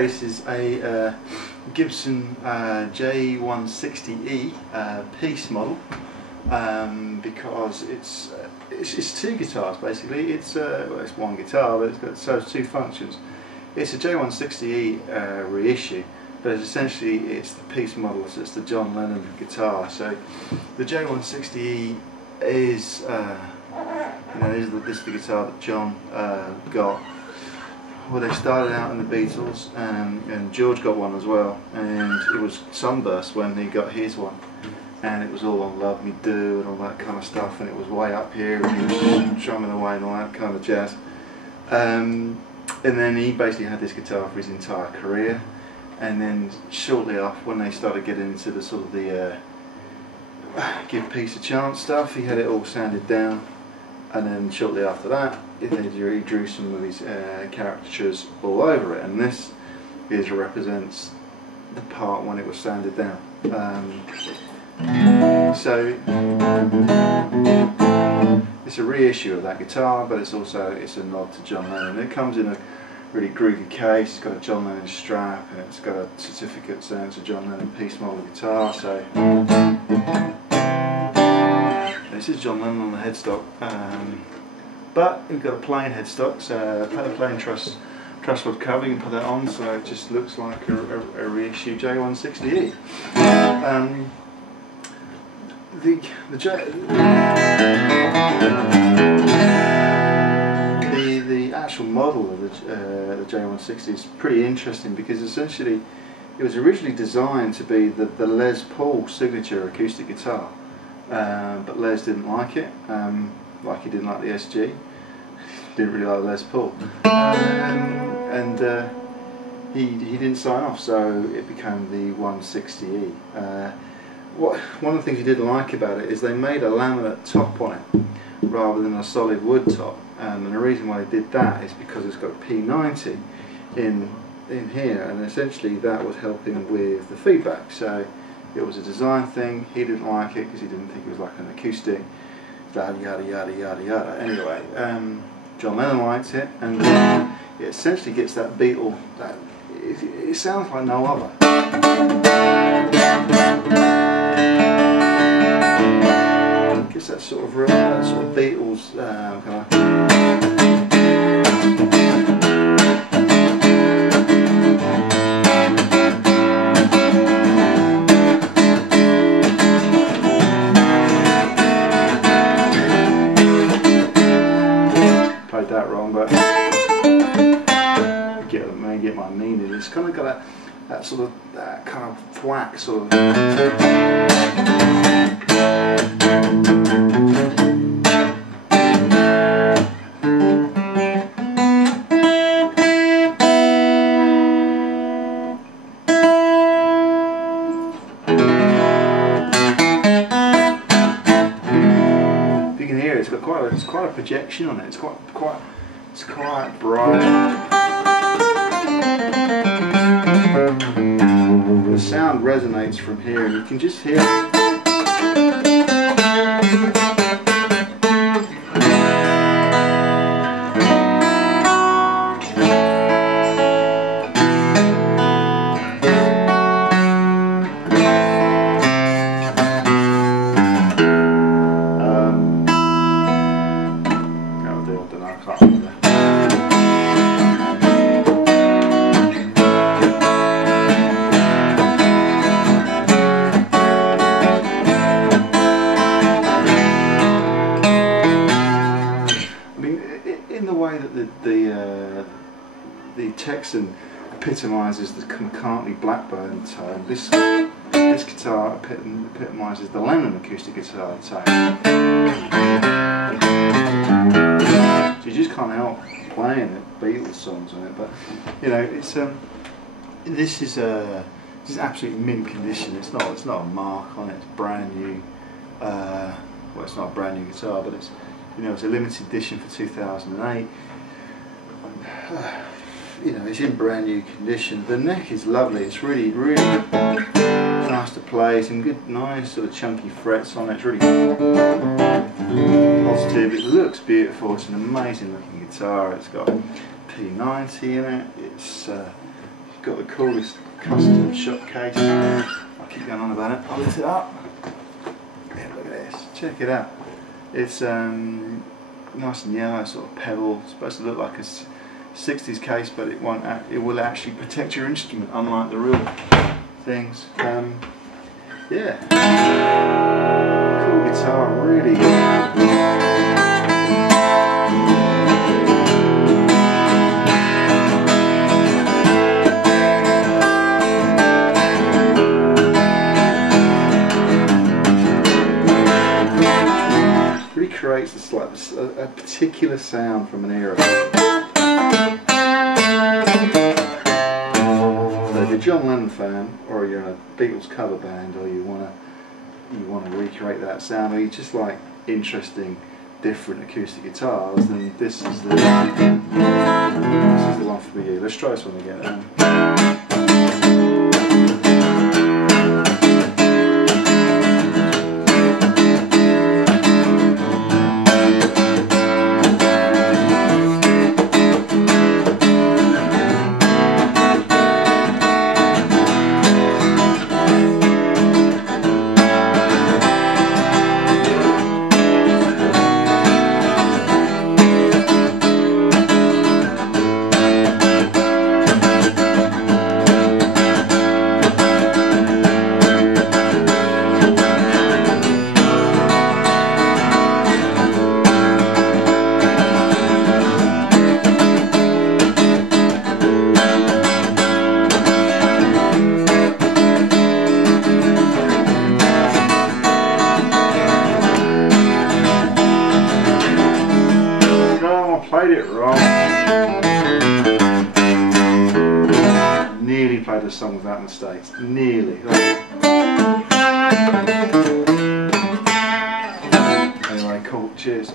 this is a Gibson J160e piece model, because it's two guitars basically. It's it's one guitar, but it's got two functions. It's a J160e reissue, but essentially it's the piece model. So it's the John Lennon guitar. So the J160e is this is the guitar that John got. Well, they started out in the Beatles, and George got one as well, and it was sunburst when he got his one, and it was all on Love Me Do and all that kind of stuff, and it was way up here, and he was strumming away and all that kind of jazz. And then he basically had this guitar for his entire career, and then shortly after, when they started getting into the sort of the give peace a chance stuff, he had it all sanded down. And then shortly after that, he drew some of his caricatures all over it, and this represents the part when it was sanded down. So it's a reissue of that guitar, but it's a nod to John Lennon. It comes in a really groovy case. It's got a John Lennon strap, and it's got a certificate saying it's a John Lennon piece model guitar. So. This is John Lennon on the headstock, but we've got a plain headstock, so a plain trusswood cover. You can put that on, so it just looks like a reissue J160e. The actual model of the J160 is pretty interesting, because essentially it was originally designed to be the Les Paul signature acoustic guitar. But Les didn't like it, like he didn't like the SG. Didn't really like Les Paul, and he didn't sign off, so it became the 160e. One of the things he didn't like about it is they made a laminate top on it rather than a solid wood top, and the reason why they did that is because it's got P90 in here, and essentially that was helping with the feedback. So it was a design thing. He didn't like it because he didn't think it was like an acoustic, yada yada yada yada yada. Anyway, John Lennon liked it, and it essentially gets that Beatle. It sounds like no other. It gets that sort of Beatles kind of. That wrong, but get my meaning. It's kind of got that sort of kind of thwack sort of. You can hear it's got quite a projection on it. It's quite bright. The sound resonates from here, and you can just hear it. In the way that the Texan epitomises the McCartney Blackburn tone, this guitar epitomises the Lennon acoustic guitar tone. So you just can't help playing the Beatles songs on it. But you know, it's this is absolutely mint condition. It's not a mark on it. It's brand new. Well, it's not a brand new guitar, but it's. You know, it's a limited edition for 2008. You know, it's in brand new condition. The neck is lovely. It's really nice to play. Some good, nice sort of chunky frets on it. It's really positive. It looks beautiful. It's an amazing looking guitar. It's got P90 in it. It's got the coolest custom shop case. I'll keep going on about it. I'll lift it up. Yeah, look at this. Check it out. It's nice and yellow, sort of pebble. It's supposed to look like a 60s case, but it won't. It will actually protect your instrument, unlike the real things. Yeah, cool guitar, really. Recreates this, like a particular sound from an era. So if you're a John Lennon fan, or you're in a Beatles cover band, or you want to recreate that sound, or you just like interesting, different acoustic guitars, then this is the one for you. Let's try this one again. Played it wrong. Nearly played a song without mistakes. Nearly. Anyway, cool. Cheers.